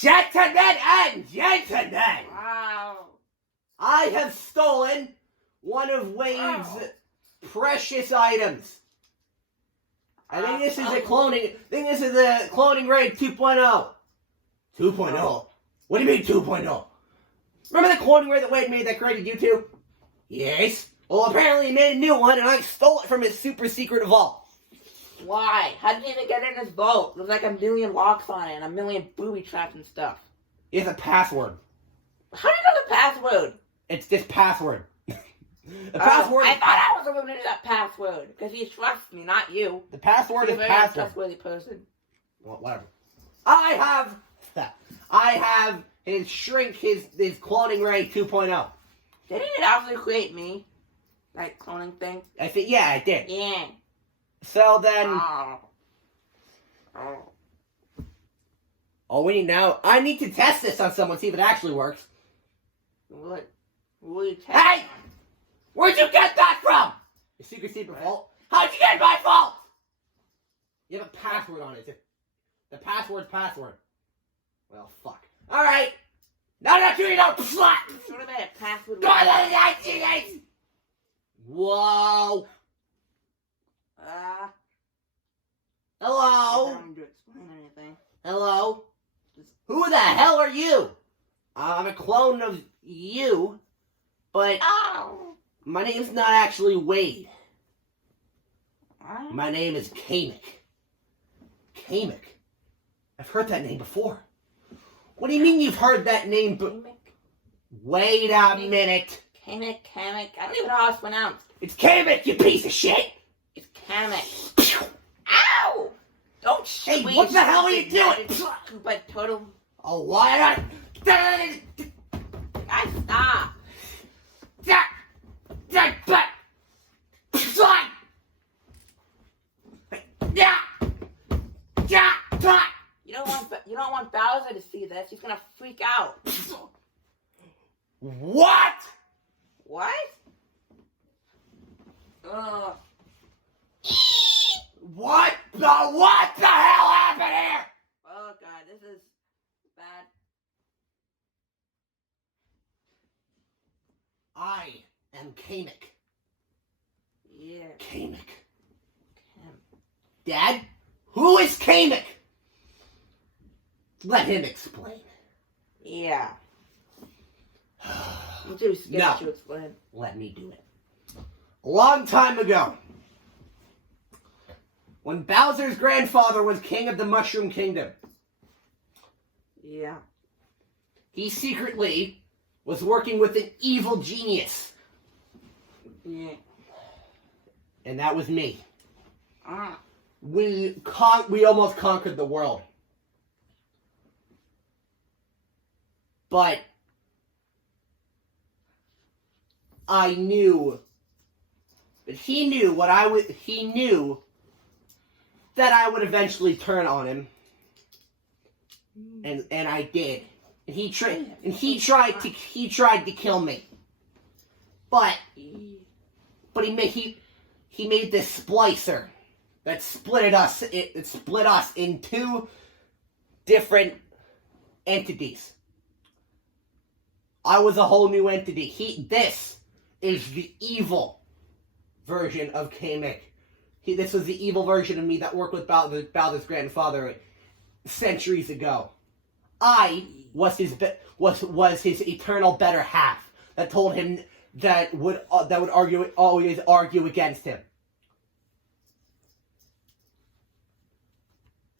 Gentlemen and gentlemen, Wow. I have stolen one of Wade's precious items. I think this is a cloning raid 2.0. 2.0? What do you mean 2.0? Remember the cloning raid that Wade made that created YouTube? Yes. Well, apparently he made a new one, and I stole it from his super secret vault. Why? How did you even get in his vault? There's like a million locks on it and a million booby traps and stuff. It's a password. How do you know the password? It's this password. The password. I thought I was the one who knew that password because he trusts me, not you. The password is You're a very password. trustworthy person. Well, whatever. I have his shrink, his cloning raid 2.0. Didn't it actually create me? Like cloning thing? I think, yeah, I did. Yeah. So then, all we need now, I need to test this on someone, see if it actually works. What? What are you testing? Hey! Where'd you get that from? Your secret vault? How'd you get my vault? You have a password on it. The password's password. Well, fuck. Alright. No, you don't slut! Should have made a password. Whoa. Hello? I don't need to explain anything. Hello? Who the hell are you? I'm a clone of you, but my name's not actually Wade. My name is Kamek. Kamek? I've heard that name before. What do you mean you've heard that name Wait a minute. Kamek. I don't even know how it's pronounced. It's Kamek, you piece of shit! It's Kamek. Ow! Don't Hey, squeeze what the hell are you doing? But total. Oh, why not? Stop. You don't want Bowser to see this. He's gonna freak out. What? What? What the hell happened here? Oh god, this is bad. I am Kamek. Yeah. Kamek. Dad? Who is Kamek? Let him explain. Yeah. I'm too scared to explain. Let me do it. A long time ago, when Bowser's grandfather was king of the Mushroom Kingdom, yeah, he secretly was working with an evil genius. Yeah. And that was me. We almost conquered the world. But I knew that he knew that I would eventually turn on him. And I did. And he tried to kill me. But he made this splicer that split us in two different entities. I was a whole new entity. This is the evil version of Kamek. This was the evil version of me that worked with Bowser's grandfather centuries ago. I was his eternal better half that told him that would always argue against him.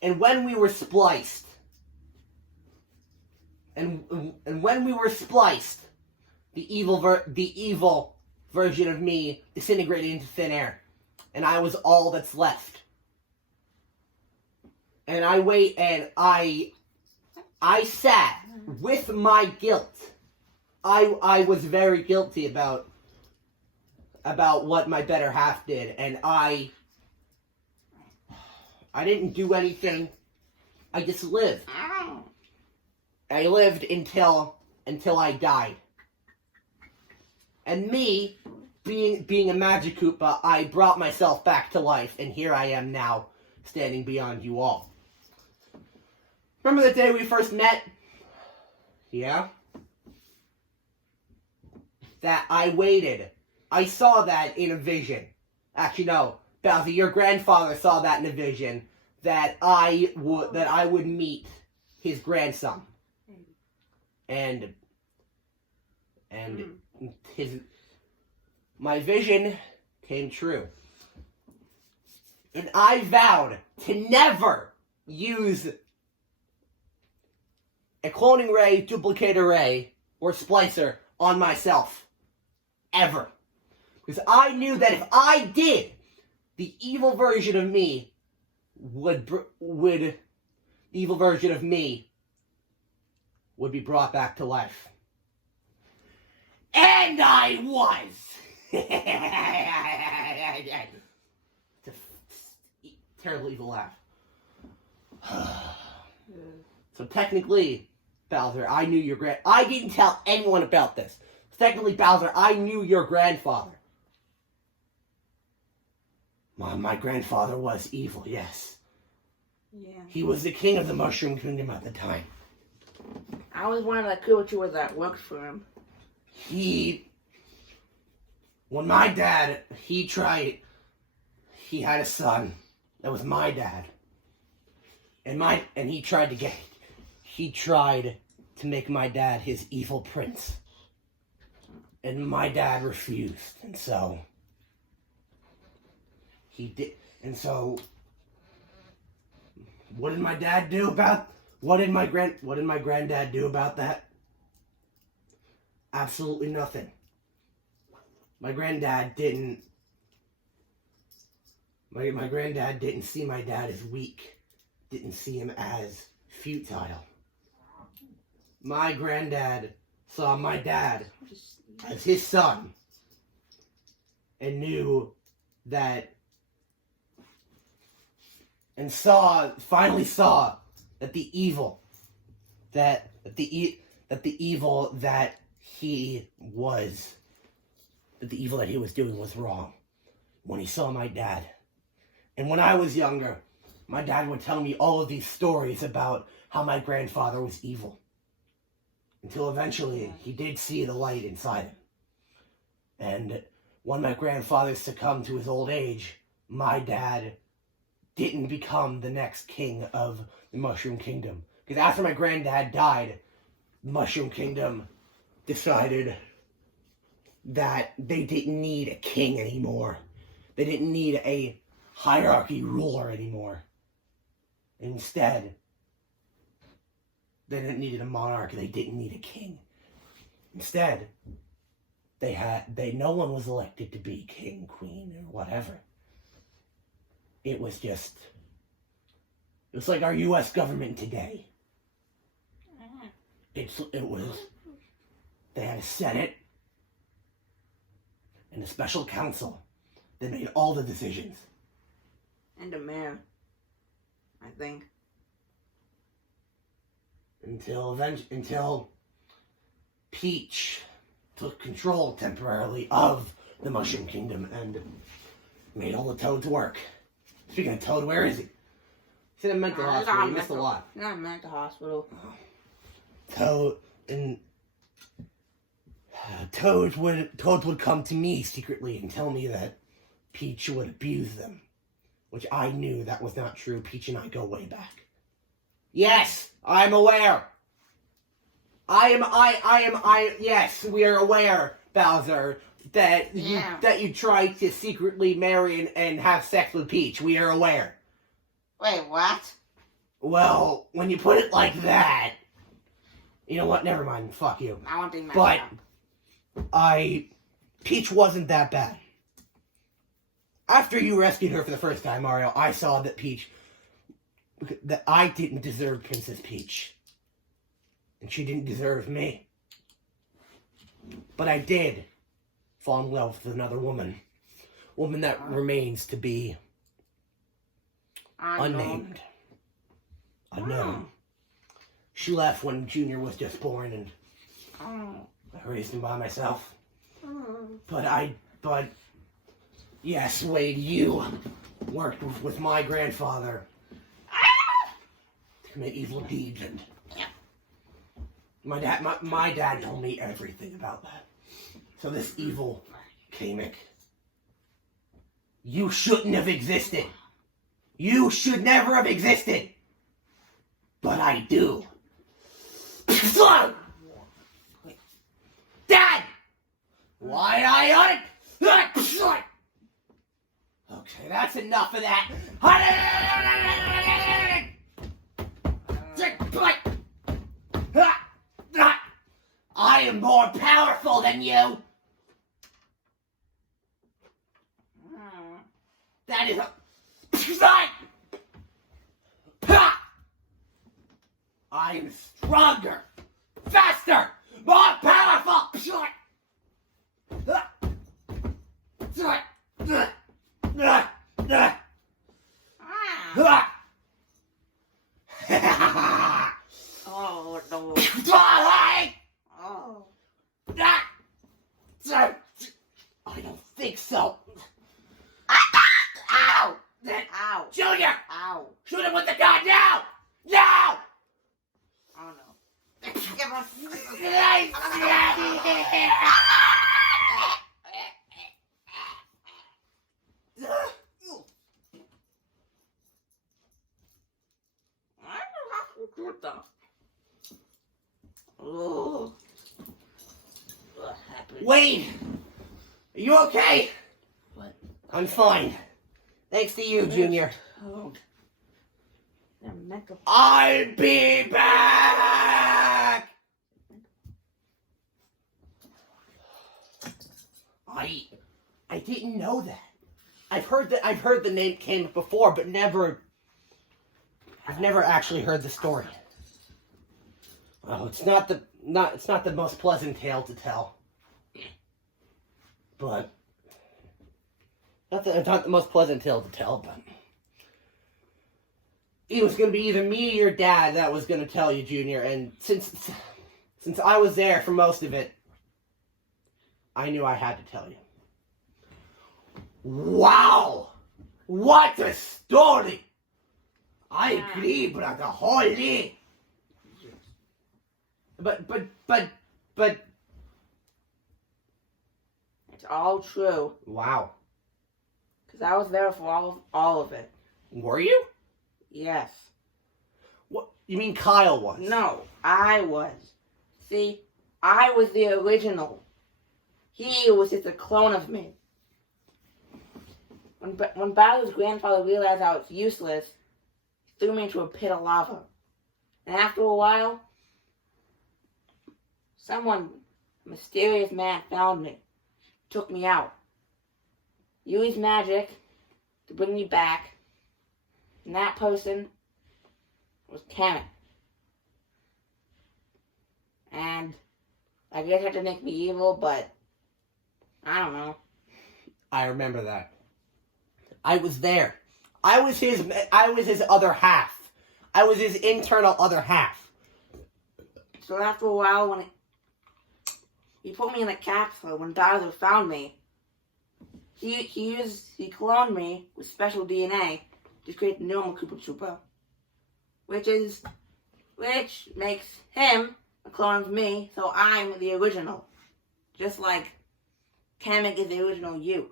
And when we were spliced, the evil version of me disintegrated into thin air, and I was all that's left. And I sat with my guilt. I was very guilty about what my better half did, and I didn't do anything. I just lived. I lived until I died. And me, being a Magic Koopa, I brought myself back to life, and here I am now, standing beyond you all. Remember the day we first met? Yeah? That I waited. I saw that in a vision. Actually, no. Bowser, your grandfather saw that in a vision. That I would meet his grandson. And my vision came true. And I vowed to never use a cloning ray, duplicator ray, or splicer on myself. Ever. Because I knew that if I did, the evil version of me would be brought back to life. And I was! It's a terrible evil laugh. So technically, Bowser, I knew your I didn't tell anyone about this. Technically, Bowser, I knew your grandfather. My grandfather was evil, yes. Yeah. He was the king of the Mushroom Kingdom at the time. I was one of the creatures that worked for him. When my dad, he had a son that was my dad. And he tried to make my dad his evil prince. And my dad refused. And so he did. And so what did my dad do about what did my granddad do about that? Absolutely nothing. My granddad didn't see my dad as weak. Didn't see him as futile. My granddad saw my dad as his son and knew that finally saw that the evil that he was doing was wrong when he saw my dad. And when I was younger, my dad would tell me all of these stories about how my grandfather was evil. Until eventually he did see the light inside him. And when my grandfather succumbed to his old age, my dad didn't become the next king of the Mushroom Kingdom. Because after my granddad died, the Mushroom Kingdom decided that they didn't need a king anymore. They didn't need a hierarchy ruler anymore. Instead, they didn't need a monarch. They didn't need a king. Instead, no one was elected to be king, queen, or whatever. It was like our U.S. government today. They had a Senate and a special council that made all the decisions. And a mayor, I think. Until Peach took control temporarily of the Mushroom Kingdom and made all the Toads work. Speaking of Toad, where is he? He's in a mental hospital. He missed a lot. Not a mental hospital. Toad would come to me secretly and tell me that Peach would abuse them, which I knew that was not true. Peach and I go way back. Yes, I'm aware. Yes, we are aware, Bowser, that you tried to secretly marry and have sex with Peach. We are aware. Wait, what? Well, when you put it like that, you know what? Never mind. Fuck you. I won't do my But job. Peach wasn't that bad. After you rescued her for the first time, Mario, I saw that I didn't deserve Princess Peach. And she didn't deserve me. But I did fall in love with another woman. Woman that remains to be unnamed. Unknown. She left when Junior was just born and I raised him by myself. But yes, Wade, you worked with my grandfather to commit evil deeds and My dad told me everything about that. So this evil Kamek, you shouldn't have existed. You should never have existed. But I do. Dad! Why'd I hunt? Okay, that's enough of that. I am more powerful than you. That is a... I am stronger, faster, more powerful. Oh no. Oh. I don't think so. Ow! Ow! Junior! Ow! Shoot him with the gun now! Now! Oh no. Come on. Oh. What happened? Wade! Are you okay? What? I'm fine. Thanks to you, Junior. Oh. They're mental. I'll be back! I didn't know that. I've heard the name Kamek before, but I've never actually heard the story. Well, it's not the most pleasant tale to tell. But not the most pleasant tale to tell, but it was going to be either me or your dad that was going to tell you, Junior, and since I was there for most of it, I knew I had to tell you. Wow! What a story! I agree, brother, holy! But It's all true. wow. Because I was there for all of it. Were you? Yes. What? You mean Kyle was? No, I was. See, I was the original. He was just a clone of me. When Bowser's grandfather realized I was useless, he threw me into a pit of lava. And after a while, a mysterious man found me, took me out, used magic to bring me back, and that person was Kamek. And I guess it had to make me evil, but I don't know. I remember that. I was there. I was his other half. I was his internal other half. So after a while, when he put me in a capsule, when Bowser found me, he cloned me with special DNA to create the normal Koopa Troopa, which makes him a clone of me, so I'm the original. Just like Kamek is the original you.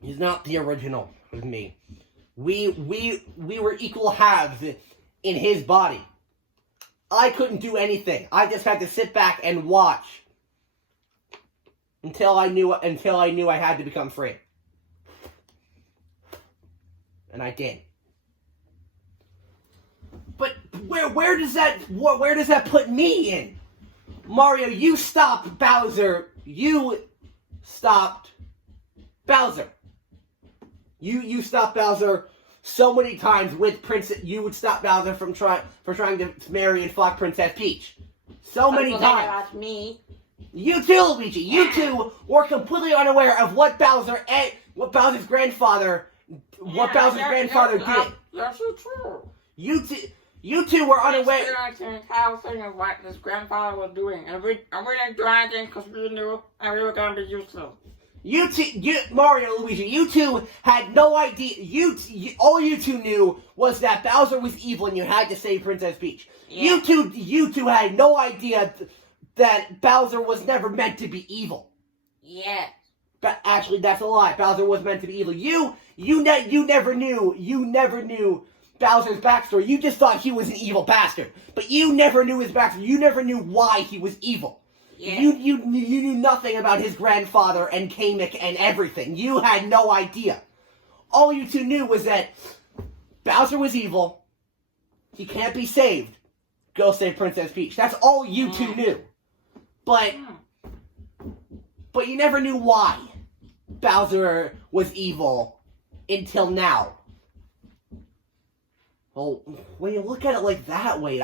He's not the original of me. We were equal halves in his body. I couldn't do anything. I just had to sit back and watch until I knew I had to become free. And I did. But where does that put me in? Mario, you stopped Bowser. You stopped Bowser. You stopped Bowser so many times with Princess. You would stop Bowser from trying to marry and fuck Princess Peach. So many times. That's me. You too, Luigi. You two were completely unaware of what Bowser's grandfather did. That's so true. You two were unaware. How thing of what his grandfather was doing, and we didn't do anything because we knew and we were gonna be useless. Mario and Luigi, you two had no idea. All you two knew was that Bowser was evil and you had to save Princess Peach. Yeah. You two had no idea that Bowser was never meant to be evil. Yeah. But actually, that's a lie. Bowser was meant to be evil. You never knew Bowser's backstory. You just thought he was an evil bastard. But you never knew his backstory. You never knew why he was evil. Yeah. You knew nothing about his grandfather and Kamek and everything. You had no idea. All you two knew was that Bowser was evil. He can't be saved. Go save Princess Peach. That's all you two knew. But you never knew why Bowser was evil until now. Well, when you look at it like that, Wade,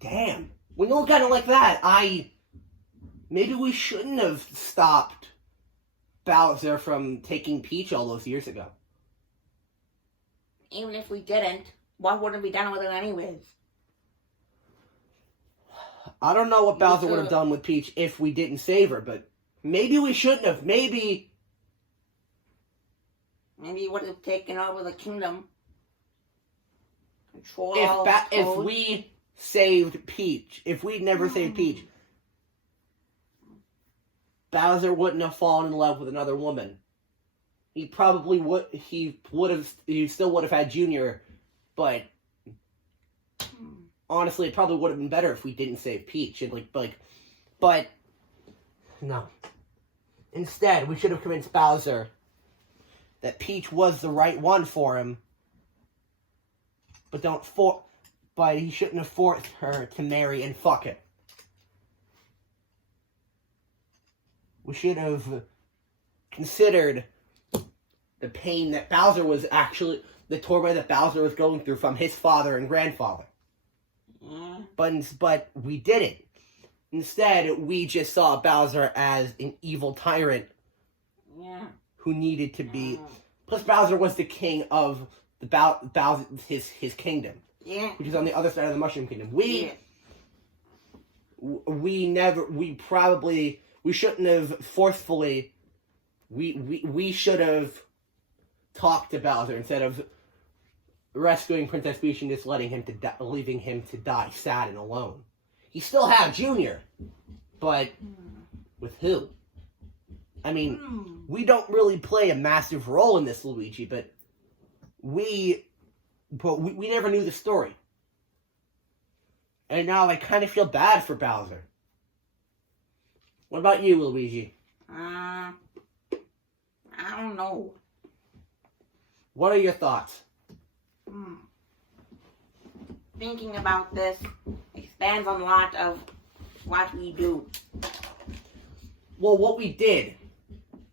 damn. When you look at it like that, maybe we shouldn't have stopped Bowser from taking Peach all those years ago. Even if we didn't, why wouldn't we done with it anyways? I don't know what Bowser would have done with Peach if we didn't save her, but maybe we shouldn't have. Maybe he would have taken over the kingdom. Control if we saved Peach, if we'd never saved Peach, Bowser wouldn't have fallen in love with another woman. He probably would. He still would have had Junior, but honestly, it probably would have been better if we didn't save Peach. And but no. Instead, we should have convinced Bowser that Peach was the right one for him, but he shouldn't have forced her to marry and fuck it. We should have considered the pain that Bowser was the torment that Bowser was going through from his father and grandfather. Yeah. But we didn't. Instead, we just saw Bowser as an evil tyrant. Yeah. Who needed to be. Plus, Bowser was the king of his kingdom. Yeah. Which is on the other side of the Mushroom Kingdom. We shouldn't have forcefully. We should have talked to Bowser instead of rescuing Princess Peach and just leaving him to die sad and alone. He still had Junior, but with who? I mean, we don't really play a massive role in this, Luigi, but we never knew the story. And now I kind of feel bad for Bowser. What about you, Luigi? I don't know. What are your thoughts? Thinking about this expands on a lot of what we do. Well, what we did,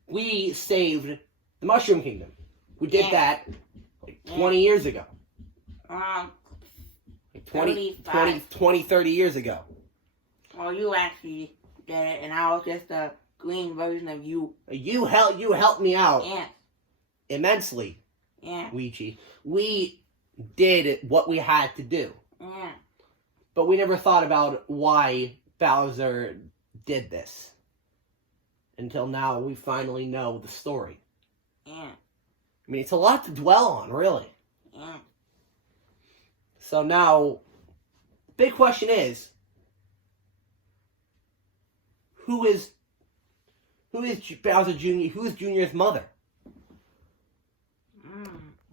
we saved the Mushroom Kingdom. We did that 20 years ago. 30 years ago. Well, you actually did it, and I was just a green version of you. You helped me out. Yeah. Immensely. Yeah. Luigi. We did what we had to do. Yeah. But we never thought about why Bowser did this. Until now, we finally know the story. Yeah. I mean, it's a lot to dwell on, really. Yeah. So now, big question is, who is Bowser Jr.? Who is Junior's mother?